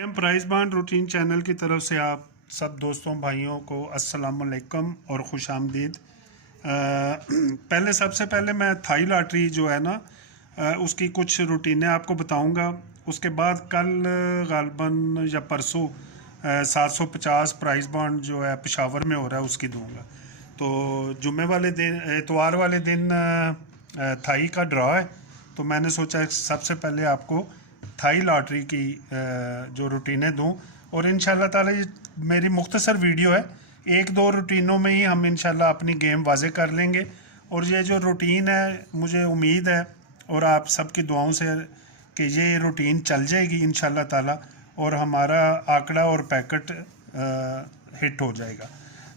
Game price bond routine channel की तरफ से आप सब दोस्तों भाइयों को अस्सलाम वालेकुम और खुश आमदीद। सबसे पहले मैं थाई लॉटरी जो है ना उसकी कुछ रूटीनें आपको बताऊंगा। उसके बाद कल गालबन या परसों 750 प्राइस बांड जो है पेशावर में हो रहा है उसकी दूंगा। तो जुम्मे वाले दिन इतवार वाले दिन थाई का ड्रॉ है, तो मैंने सोचा सबसे पहले आपको थाई लॉटरी की जो रूटीनें दूं। और इंशाल्लाह ताला ये मेरी मुख्तसर वीडियो है, एक दो रूटीनों में ही हम इंशाल्लाह अपनी गेम वाजे कर लेंगे। और ये जो रूटीन है मुझे उम्मीद है और आप सबकी दुआओं से कि ये रूटीन चल जाएगी इंशाल्लाह ताला और हमारा आंकड़ा और पैकेट हिट हो जाएगा।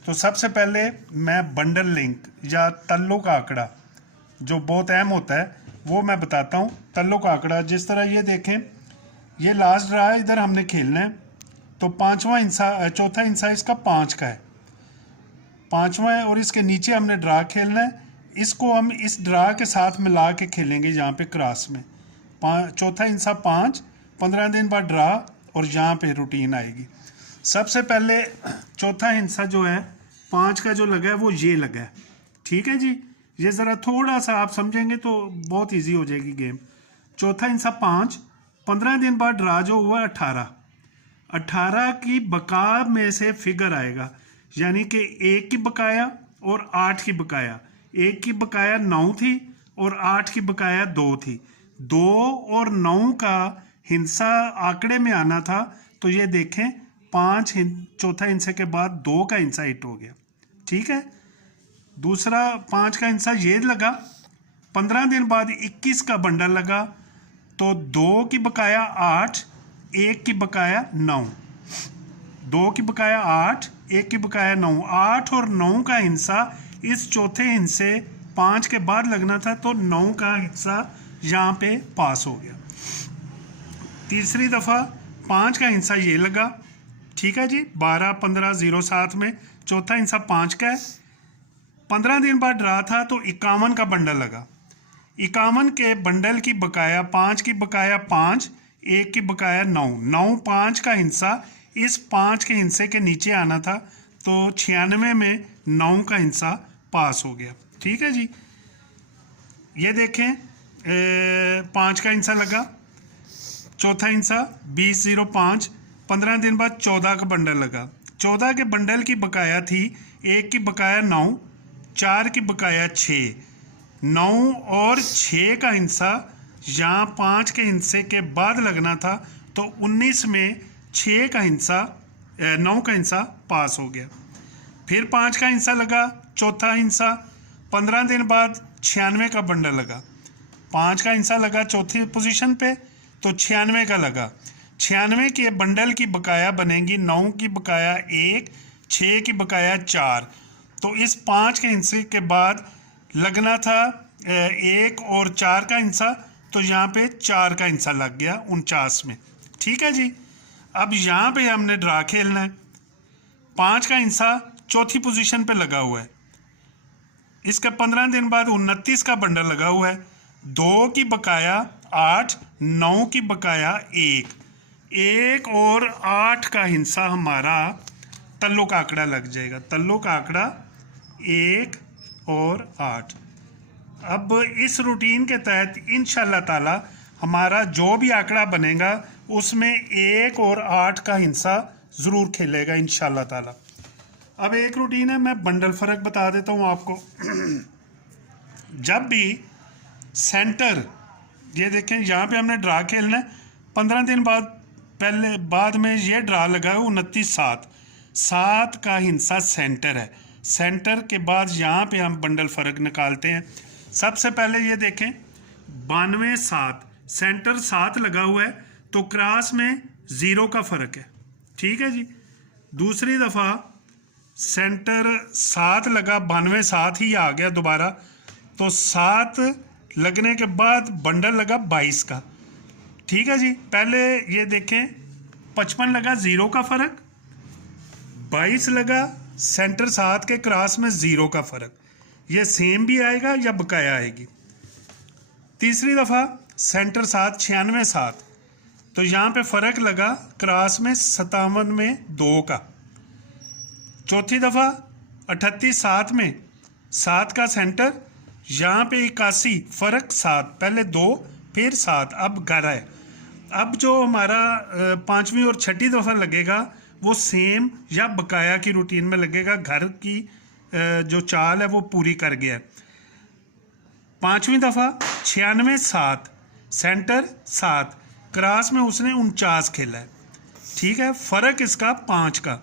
तो सबसे पहले मैं बंडल लिंक या तल्लों का आंकड़ा जो बहुत अहम होता है वो मैं बताता हूँ। तल्लों का आंकड़ा जिस तरह ये देखें, ये लास्ट रहा है, इधर हमने खेलना है। तो चौथा हिस्सा इसका 5 का है, 5वां है और इसके नीचे हमने ड्रा खेलना है। इसको हम इस ड्रा के साथ मिला के खेलेंगे यहाँ पे क्रॉस में। चौथा हिस्सा 5, 15 दिन बाद ड्रा और यहाँ पे रूटीन आएगी। सबसे पहले चौथा हिस्सा जो है 5 का जो लगा है वो ये लगा है, ठीक है जी। ये ज़रा थोड़ा सा आप समझेंगे तो बहुत इजी हो जाएगी गेम। चौथा हिस्सा 5, 15 दिन बाद ड्रा जो हुआ 18 की बका में से फिगर आएगा, यानी कि 1 की बकाया और 8 की बकाया। 1 की बकाया 9 थी और 8 की बकाया 2 थी। 2 और 9 का हिस्सा आंकड़े में आना था, तो ये देखें 5 चौथा हिस्से के बाद 2 का हिस्सा हिट हो गया, ठीक है। दूसरा 5 का हिस्सा ये लगा, 15 दिन बाद 21 का बंडल लगा, तो 2 की बकाया 8, 1 की बकाया 9। 2 की बकाया 8, 1 की बकाया 9। 8 और 9 का हिस्सा इस चौथे हिस्से 5 के बाद लगना था, तो 9 का हिस्सा यहाँ पे पास हो गया। तीसरी दफ़ा 5 का हिस्सा ये लगा, ठीक है जी। 12, 15, 07 में चौथा हिस्सा 5 का है। 15 दिन बाद ड्रा था तो 51 का बंडल लगा। 51 के बंडल की बकाया 5 की बकाया 5, 1 की बकाया 9। 9 5 का हिस्सा इस 5 के हिस्से के नीचे आना था, तो 96 में 9 का हिस्सा पास हो गया, ठीक है जी। ये देखें 5 का हिस्सा लगा, चौथा हिस्सा 2005, 15 दिन बाद 14 का बंडल लगा। 14 के बंडल की बकाया थी 1 की बकाया 9, 4 की बकाया 6। 9 और 6 का हिस्सा यहाँ 5 के हिस्से के बाद लगना था, तो 19 में 6 का हिस्सा 9 का हिस्सा पास हो गया। फिर 5 का हिस्सा लगा, चौथा हिस्सा 15 दिन बाद 96 का बंडल लगा। 5 का हिस्सा लगा चौथी पोजीशन पे, तो 96 का लगा। 96 के बंडल की बकाया बनेगी 9 की बकाया 1, 6 की बकाया 4। तो इस 5 के हिस्से के बाद लगना था 1 और 4 का हिस्सा, तो यहाँ पे 4 का हिस्सा लग गया 49 में, ठीक है जी। अब यहाँ पे हमने ड्रा खेलना है। 5 का हिस्सा चौथी पोजीशन पे लगा हुआ है, इसका 15 दिन बाद 29 का बंडल लगा हुआ है। 2 की बकाया 8, 9 की बकाया 1 और 8 का हिस्सा हमारा तल्लों का आंकड़ा लग जाएगा। तल्लों का आंकड़ा 1 और 8। अब इस रूटीन के तहत इंशाल्लाह ताला हमारा जो भी आंकड़ा बनेगा उसमें 1 और 8 का हिस्सा ज़रूर खेलेगा इंशाल्लाह ताला। अब एक रूटीन है, मैं बंडल फ़र्क बता देता हूँ आपको। जब भी सेंटर, ये देखें यहाँ पे हमने ड्रा खेलना है। 15 दिन बाद में ये ड्रा लगा है 29 7 का हिस्सा सेंटर है। सेंटर के बाद यहाँ पे हम बंडल फ़र्क निकालते हैं। सबसे पहले ये देखें 92 7, सेंटर 7 लगा हुआ है, तो क्रॉस में 0 का फ़र्क है, ठीक है जी। दूसरी दफ़ा सेंटर 7 लगा, 92 7 ही आ गया दोबारा, तो 7 लगने के बाद बंडल लगा 22 का, ठीक है जी। पहले ये देखें 55 लगा, 0 का फ़र्क, 22 लगा, सेंटर 7 के क्रॉस में 0 का फ़र्क। ये सेम भी आएगा या बकाया आएगी। तीसरी दफ़ा सेंटर 7 96 7, तो यहाँ पे फ़र्क लगा क्रॉस में 57 में 2 का। चौथी दफ़ा 38 7 में 7 का सेंटर, यहाँ पे 81 फ़र्क 7, पहले 2 फिर 7, अब 11 है। अब जो हमारा पाँचवीं और छठी दफ़ा लगेगा वो सेम या बकाया की रूटीन में लगेगा। घर की जो चाल है वो पूरी कर गया है। पाँचवीं दफ़ा 96 7, सेंटर 7, क्रॉस में उसने 49 खेला है। ठीक है, फ़र्क इसका 5 का।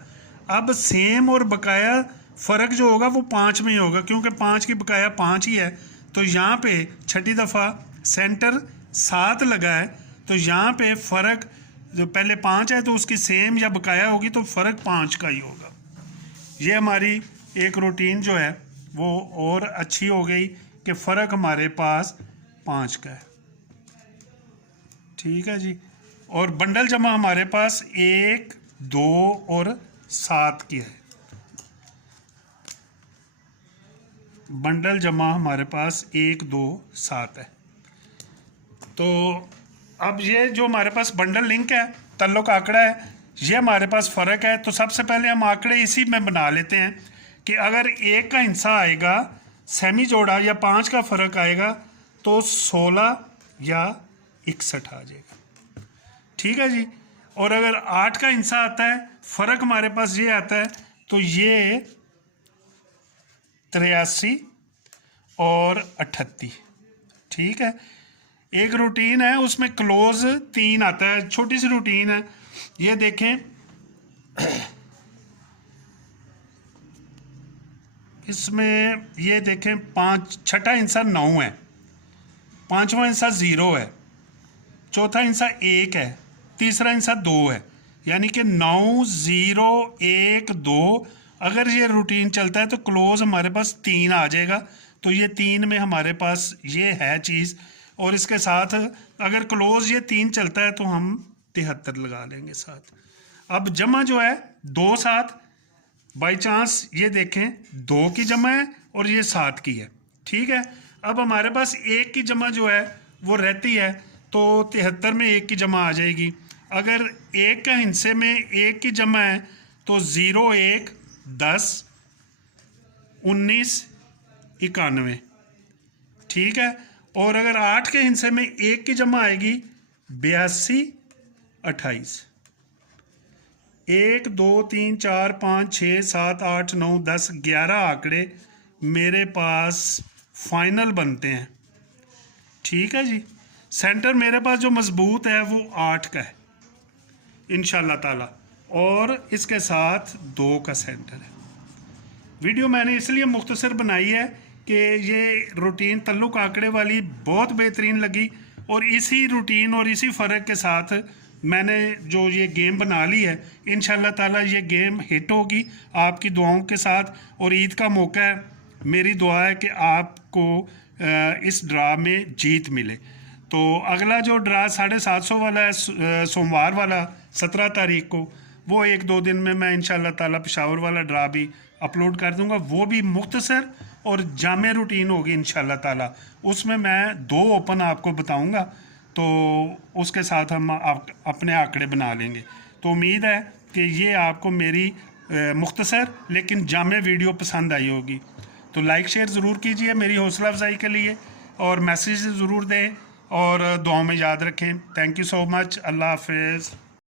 अब सेम और बकाया फ़र्क जो होगा वो 5 में ही होगा, क्योंकि 5 की बकाया 5 ही है। तो यहाँ पे छठी दफ़ा सेंटर 7 लगा है, तो यहाँ पे फ़र्क जो पहले 5 है तो उसकी सेम या बकाया होगी, तो फ़र्क 5 का ही होगा। ये हमारी एक रूटीन जो है वो और अच्छी हो गई कि फ़र्क हमारे पास 5 का है। ठीक है जी। और बंडल जमा हमारे पास 1 2 और 7 की है। बंडल जमा हमारे पास 1 2 7 है। तो अब ये जो हमारे पास बंडल लिंक है, तल्लुक आंकड़ा है, ये हमारे पास फ़र्क है। तो सबसे पहले हम आंकड़े इसी में बना लेते हैं कि अगर 1 का हिस्सा आएगा सेमी जोड़ा या 5 का फ़र्क आएगा तो 16 या 61 आ जाएगा। ठीक है जी। और अगर 8 का हिस्सा आता है, फ़र्क हमारे पास ये आता है, तो ये 83 और 38। ठीक है, एक रूटीन है उसमें क्लोज 3 आता है, छोटी सी रूटीन है। ये देखें, इसमें ये देखें 5, छठा हिस्सा 9 है, पांचवा हिस्सा 0 है, चौथा हिस्सा 1 है, तीसरा हिस्सा 2 है, यानी कि 9 0 1 2। अगर ये रूटीन चलता है तो क्लोज हमारे पास 3 आ जाएगा। तो ये 3 में हमारे पास ये है चीज़, और इसके साथ अगर क्लोज ये 3 चलता है तो हम 73 लगा लेंगे साथ। अब जमा जो है 2 7, बाई चांस ये देखें 2 की जमा है और ये 7 की है। ठीक है, अब हमारे पास 1 की जमा जो है वो रहती है, तो 73 में 1 की जमा आ जाएगी। अगर 1 का हिस्से में 1 की जमा है तो 0 1 10 19 91। ठीक है, और अगर 8 के हिस्से में 1 की जमा आएगी 82 28। 1 2 3 4 5 6 7 8 9 10 11 आंकड़े मेरे पास फाइनल बनते हैं। ठीक है जी। सेंटर मेरे पास जो मजबूत है वो 8 का है इंशाल्लाह ताला, और इसके साथ 2 का सेंटर है। वीडियो मैंने इसलिए मुख्तसर बनाई है कि ये रूटीन तल्लुक आंकड़े वाली बहुत बेहतरीन लगी, और इसी रूटीन और इसी फ़र्क के साथ मैंने जो ये गेम बना ली है, इंशाल्लाह ताला ये गेम हिट होगी आपकी दुआओं के साथ। और ईद का मौका है, मेरी दुआ है कि आपको इस ड्रा में जीत मिले। तो अगला जो ड्रा 750 वाला है सोमवार वाला 17 तारीख को, वो 1-2 दिन में मैं इंशाल्लाह ताला पेशावर वाला ड्रा भी अपलोड कर दूंगा। वो भी मुख्तसर और जामे रूटीन होगी इंशाल्लाह ताला। उसमें मैं 2 ओपन आपको बताऊंगा, तो उसके साथ हम अपने आंकड़े बना लेंगे। तो उम्मीद है कि ये आपको मेरी मुख्तसर लेकिन जामे वीडियो पसंद आई होगी। तो लाइक शेयर ज़रूर कीजिए मेरी हौसला अफजाई के लिए, और मैसेज ज़रूर दें, और दुआओं में याद रखें। Thank you so much. अल्लाह हाफिज़।